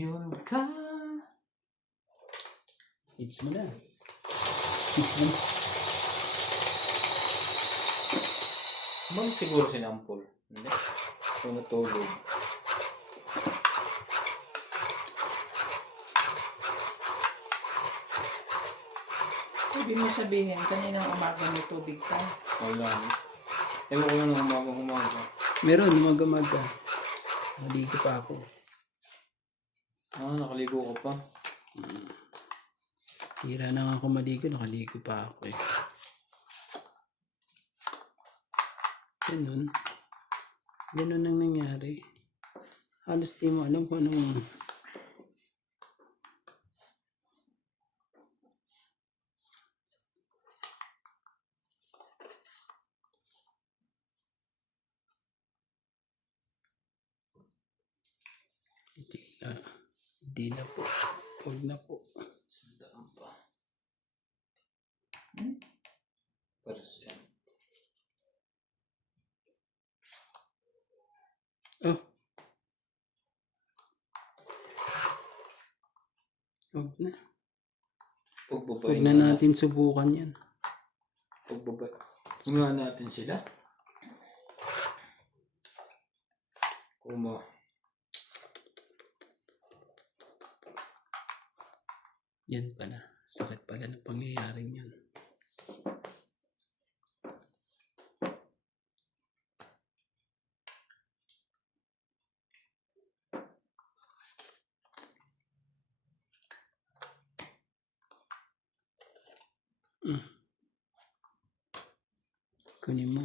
Yun ka. Hits mo na. Hits mo na. Siguro sinampol. Hindi. Kung natulog. Sabi mo sabihin, kaninang umaga may tubig ka. Wala. Ewan ko na umaga. Meron, umaga-maga. Maligo pa ako. Nakaligo ko pa. Hira na nga ako maligo, nakaligo pa ako eh. Ganun ang nangyari. Halos di mo alam kung anong... Hindi na po. Huwag na po. Sandaan pa. Percent. Oh. Huwag na. Huwag na natin subukan yan. Pagbabay. Gumawa natin sila. Yan pala. Sakit pala ng pangyayaring yan. Kunin mo.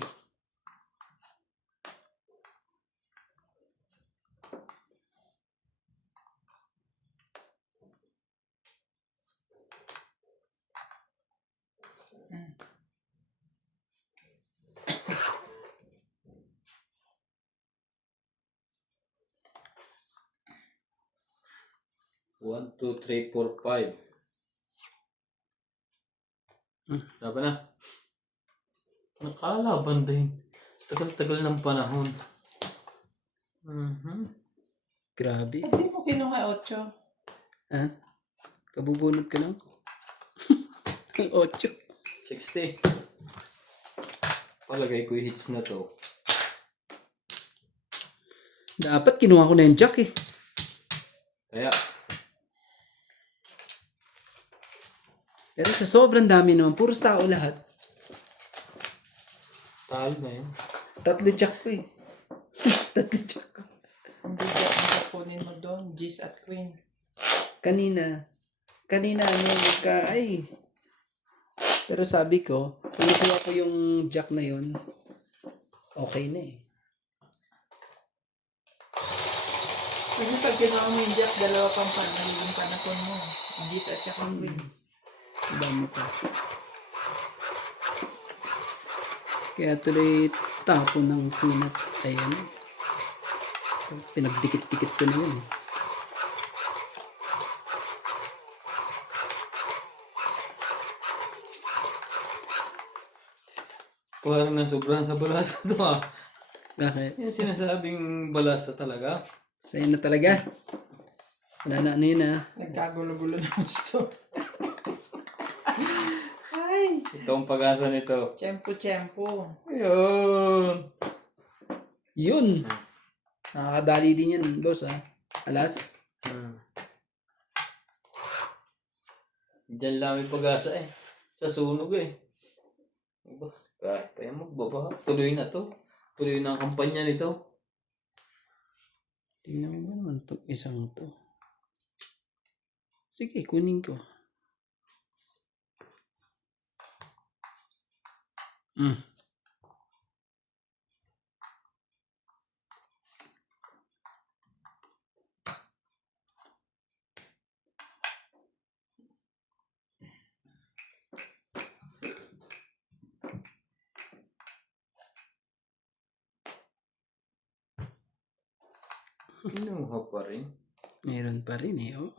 One, 2, 3, 4, 5. Sabi na. Nakalaban din. Tagal-tagal ng panahon. Grabe. Hindi mo kinuha 8. Ha? Kabubunot ka lang? Ang 8. 60. Palagay ko yung hits na to. Dapat kinuha ko na yung jack eh. Kaya. Pero sa sobrang dami naman, puros tao lahat. Talo na yun. 3 jack ko eh. 3 jack ko. Hindi ka ang kukunin mo doon, G's at Queen. Kanina ay. Pero sabi ko, kung nakuha ko yung jack na yun, okay na eh. Kasi pag kinuha mo yung Jack, dalawa pang magiging panakon mo. G's at saka Queen. Dami pa. Kaya tuloy tapo ng peanut. Ayan. Pinagdikit-dikit ko na yun. Parang nasobrahan sa balasa to ah. Bakit? Yung sinasabing balasa talaga. Sa'yo na talaga. Wala na ano yun ah. Nagkagulo-gulo na gusto. Ay! Ito ang pag-asa nito. Tiyempo. Ayun. Yun. Nakakadali din yan, boss ah. Alas. Diyan lang may pag-asa eh. Sa sunog eh. Kahit pa yung magbaba. Tuloy na to. Tuloy na ang kampanya nito. Tingnan mo naman itong isang to. Sige, kunin ko. Kinuha pa rin. Meron pa rin eh, oh.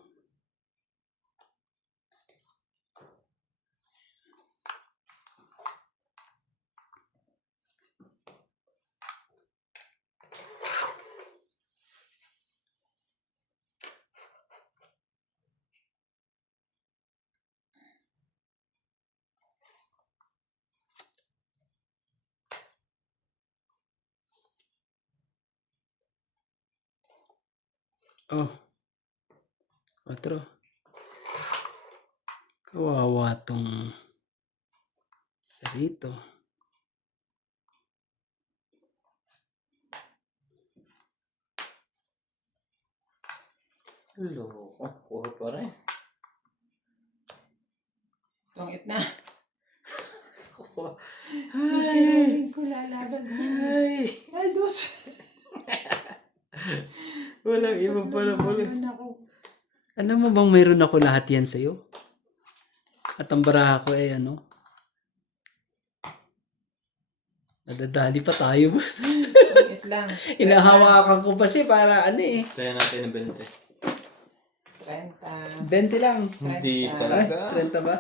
Oh, 4. Kawawa tong sarito. Hello. Oh, kuha pa rin. Tungit na. Ay! Sinunod ko lalaban siya. Ay! Ay, dos. Walang iba pala pala. Lumaban ako. Alam mo bang mayroon ako lahat yan sa'yo? At ang baraha ko ay ano? Nadadali pa tayo. Tungit lang. Inahawakan ko pa siya para ano eh. Kaya natin ng 20. 30. 20 lang. Hindi Ay, talaga. Ay, 30 ba?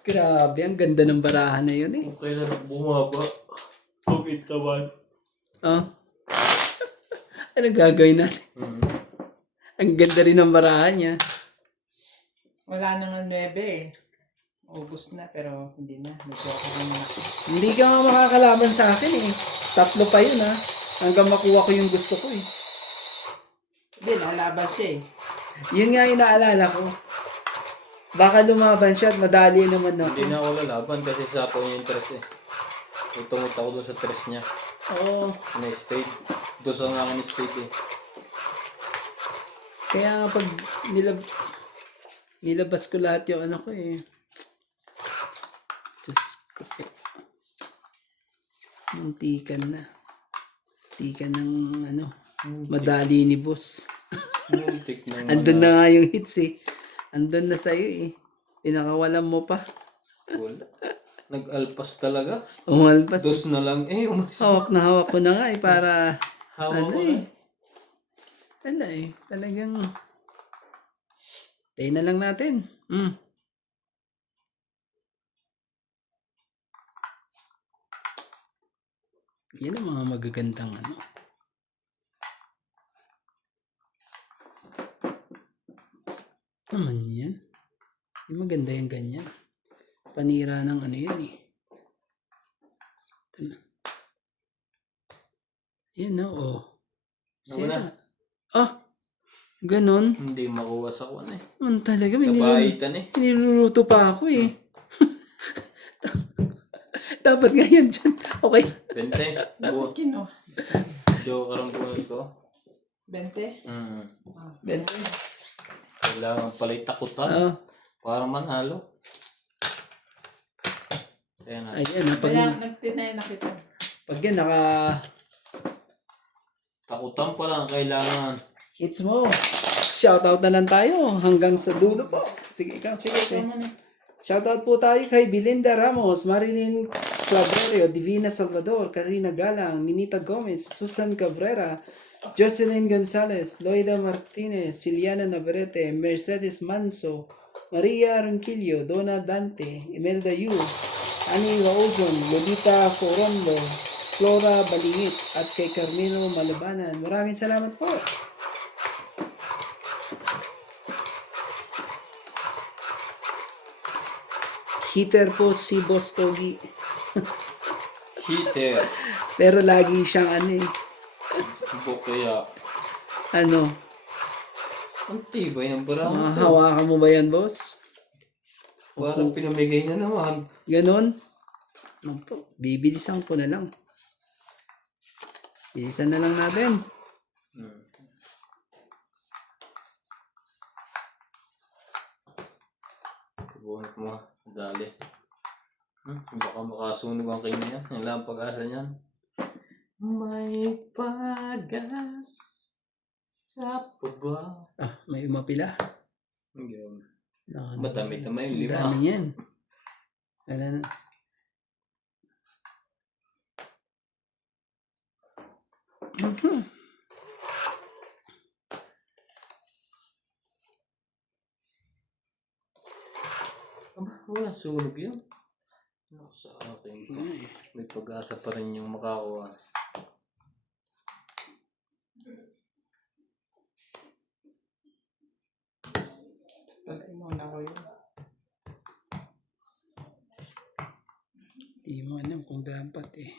Grabe, ang ganda ng baraha na yun eh. Okay na lang bumaba. Tugit naman. Oh. Anong gagawin natin? Ang ganda rin ng baraha niya. Wala nang 9 eh. Ubus na pero hindi na. Nag-joke na ako. Hindi ka nga makakalaban sa akin eh. 3 pa yun ha. Hanggang makuha ko yung gusto ko eh. Hindi, lalaban siya eh. Yun nga inaalala ko. Baka lumaban siya at madali naman ako. Hindi na ako lalaban kasi sapo niya yung tres eh. Utungit ako dun sa tres niya. Oo. Na spade. Dos ang akin spade eh. Kaya nga pag nilabas ko lahat yung ano ko eh. Diyos ko po. Muntikan na. Muntikan ng ano. Madali ni boss. Muntik na Andun na nga yung hits eh. Andun na sa'yo eh. Pinakawalan mo pa. Wala. Nag-alpas talaga. Umalpas. Dos na lang eh. Umalis. Hawak na hawak ko na nga eh para Hawak ano ko eh. na. Ano eh. Talagang tayo na lang natin. Yan ang mga magagandang ano. Naman yan. Di maganda yung ganyan. Panira ng ano yan eh. Ito na. Yan na oh. Wala. Ah! Ganon. Hindi makuha sa kuwan eh. Ano talaga? Sa bahitan eh. Niluluto pa ako eh. Dapat nga yan dyan. Okay. 20. Buo. Kino? Joker ang bunod ko. 20? Ah, 20. Kailangan pala itakutan. Oo. Para manalo. Kaya na. Ayan. Pag, Kaya nagtinay na kita. pag yan naka Takutan pa lang kailangan. hits mo. Shoutout na lang tayo hanggang sa dulo po. Sige, ikaw. Sige, Ito mo na. Shoutout po tayo kay Belinda Ramos, Marilyn Claverio, Divina Salvador, Karina Galang, Ninita Gomez, Susan Cabrera, Jocelyn Gonzalez, Loida Martinez, Ciliana Navarrete, Mercedes Manso, Maria Ronquillo, Donna Dante, Imelda Yu, Ani Wauzon, Lolita Forondo, Flora Balingit, at kay Carmelo Malabanan. Maraming salamat po. Hitter po si Boss Pogi. Hitter. Pero lagi siyang ano eh. Kaya. Ano? Ang tibay ng barang to. Hawakan mo ba yan, boss? Parang pinamigay na naman. Ganon? Ano po? Bibilisan ko na lang. Bilisan na lang natin. Buhat mo. Dali. Baka makasunog ang kayo niyan. Yan lang ang pag-asa niyan. May pag-asa sa baba. Ah, may umapila. Yun. No, Madami na may 5. dami yan. Ano na? Aba, wala sunog yun. Naku sa akin. May pag-asa pa rin yung makakuha. Palay muna ko yun. Di mo alam kung dapat eh.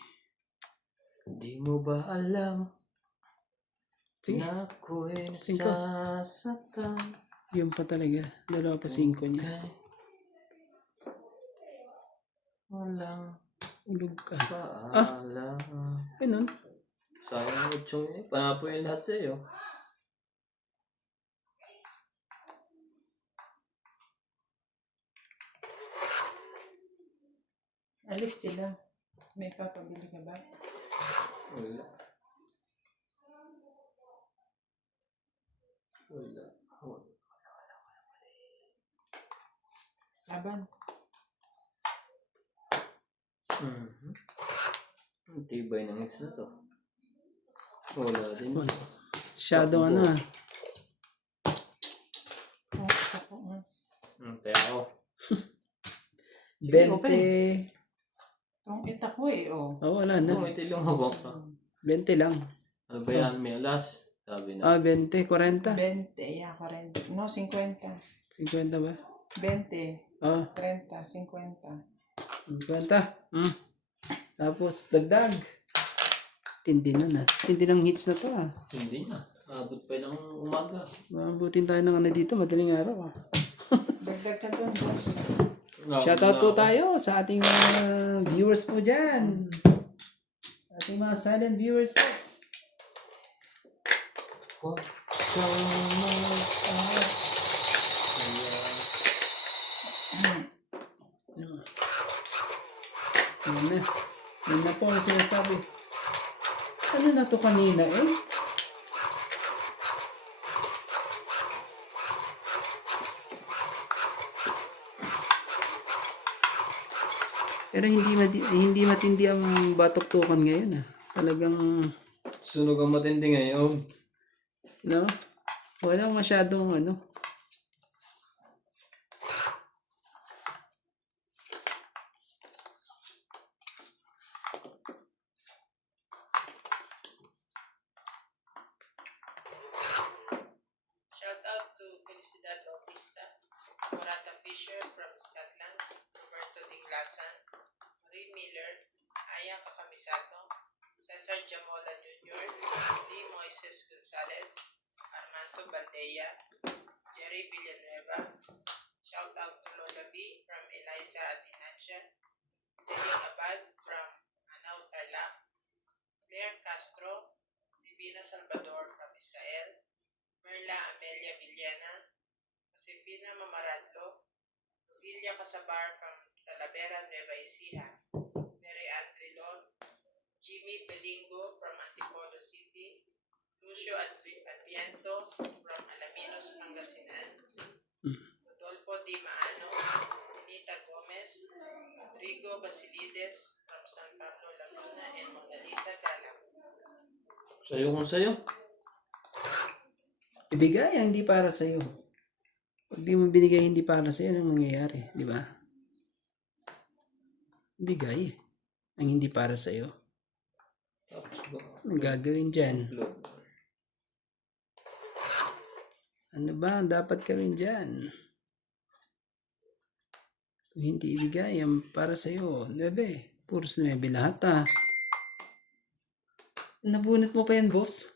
Di mo ba alam? Sige. Na ako'y 5. nasasaktan. Yun pa talaga. 2 pa 5 niya. Kay walang Ulog ka. paalam. Ganun. Sayang yung chong eh. Panapo yung lahat sa'yo. Alis sila. May papabili ka ba? Wala. Wala. Laban. Mhm. Ang tibay ng hits na to. Wala din. Wala. Shadow ano ah. Ako nga. Kaya ako. Sige, 20. okay. Itong itak ko eh, oh. Oh, wala na. Ito yung hawak ka. 20 lang. Ano ba yan? May alas. Sabi na. Ah, 20. 40. 20, yeah, 40. No, 50. 50 ba? 20, Ah, 30, 50. 50. Tapos, dagdag. Tindi na. Tindi ng hits na to ah. Hindi na. Abot pa ng umaga. Mabutin tayo ng ano dito. Madaling araw ah. Dagdag ka doon, boss. Shoutout po tayo sa ating mga viewers po dyan. Ating mga silent viewers po. Huwag kang mag-alala. Yan na. Yan na po ang sinasabi. Ano na to kanina eh? Pero hindi matindi ang batok-tukan ngayon ah. Talagang, Sunog ang matindi ngayon. no? Walang masyadong ano. Shout out to Felicidad Bautista, Morata Fisher from Scotland, Roberto Dinglasan, Marie Miller, Aya Kakamisato, Cesar Jamola Jr., Lee Moises Gonzalez, Armando Baldea, Jerry Villanueva. Shout out to Lola B from Eliza Atinacha, Deling Abad from Anaw Tarlac, Claire Castro, Divina Salvador from Israel, Merla Amelia Villena, Josefina Mamaradlo, Villa Casabar from Talavera, Nueva Ecija, Mary Ann Trilon, Jimmy Pelingo from Antipolo City, Lucio Adviento from Alaminos, Pangasinan, Rodolfo Di Maano, Anita Gomez, Rodrigo Basilides from San Pablo, Laguna, and Mona Lisa Galang. Sa'yo kung sa'yo. Ibigay ang hindi para sa'yo. Pag di mo binigay hindi para sa'yo, anong mangyayari? Di ba? Ibigay ang hindi para sa'yo. Tapos ba? Anong gagawin dyan? Upload. Ano ba ang dapat gawin dyan? Kung hindi ibigay ang para sa'yo, 9. Puros 9 lahat ah. Nabunot mo pa yan, boss?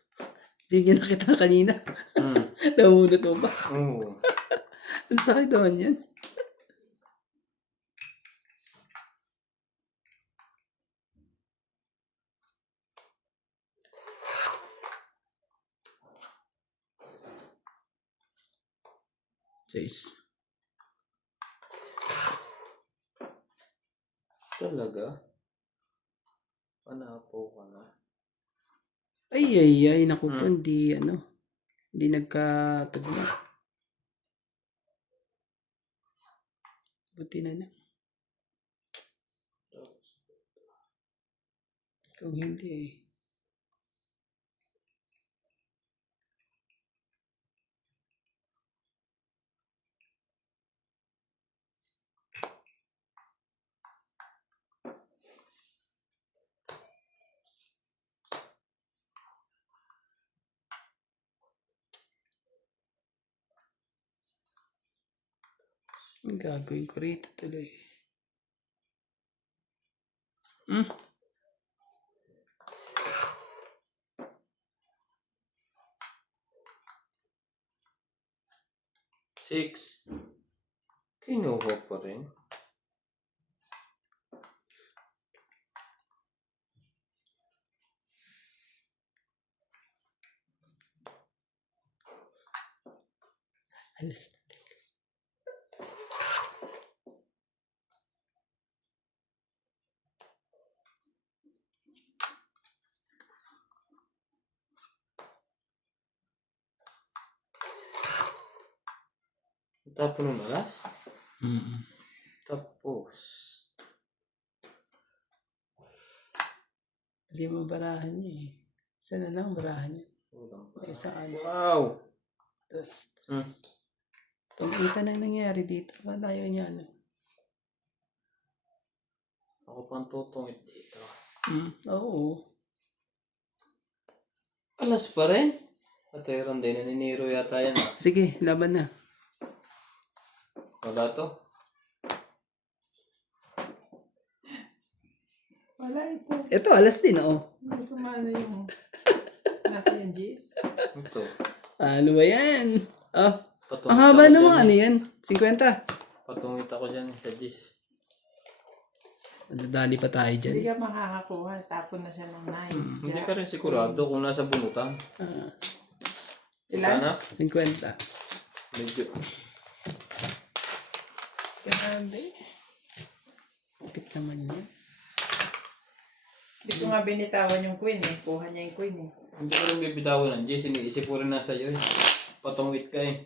Bigyan na kita kanina. Nabunot mo pa. Oo. Ang sakit naman yan. Chase. Talaga? Panapo ka na. Ay, naku po, hindi nagkatagma. Buti na lang. Kung hindi eh. Ang gagawin ko rito tuloy. 6. Kinuha pa rin. Alas. Tapos ng alas. Mm. Tapos. Hindi mo barahan niya eh. Isa na lang barahan niya. Walang pa. May isang ano. Wow! Tapos, Hmm. Tumita na nangyari dito. Malayo niya ano. Ako pang tutungit dito. Oo. Alas pa rin? Kateran din. Naniniro yata yan. Sige, laban na. Wala to. Wala ito. Ito, alas din, oh. Hindi ko maano yung... Nasa yung G's. Ito. Ano ba yan? Oh, Patungit ang haba ako naman. dyan, Ano eh. yan? 50. Patungit ako dyan sa G's. Madadali pa tayo Hindi dyan. ka makakakuha. Tapon na siya ng 9. Hindi ka rin sigurado kung nasa bunutan. Ilan? Sana? 50. Medyo. Grabe. Kapit naman yan. Hindi ko nga binitawan yung queen eh. Kuha niya yung queen eh. Hindi ko rin bibitawan ng G's. Iniisip ko rin nasa iyo eh. Patungit ka eh.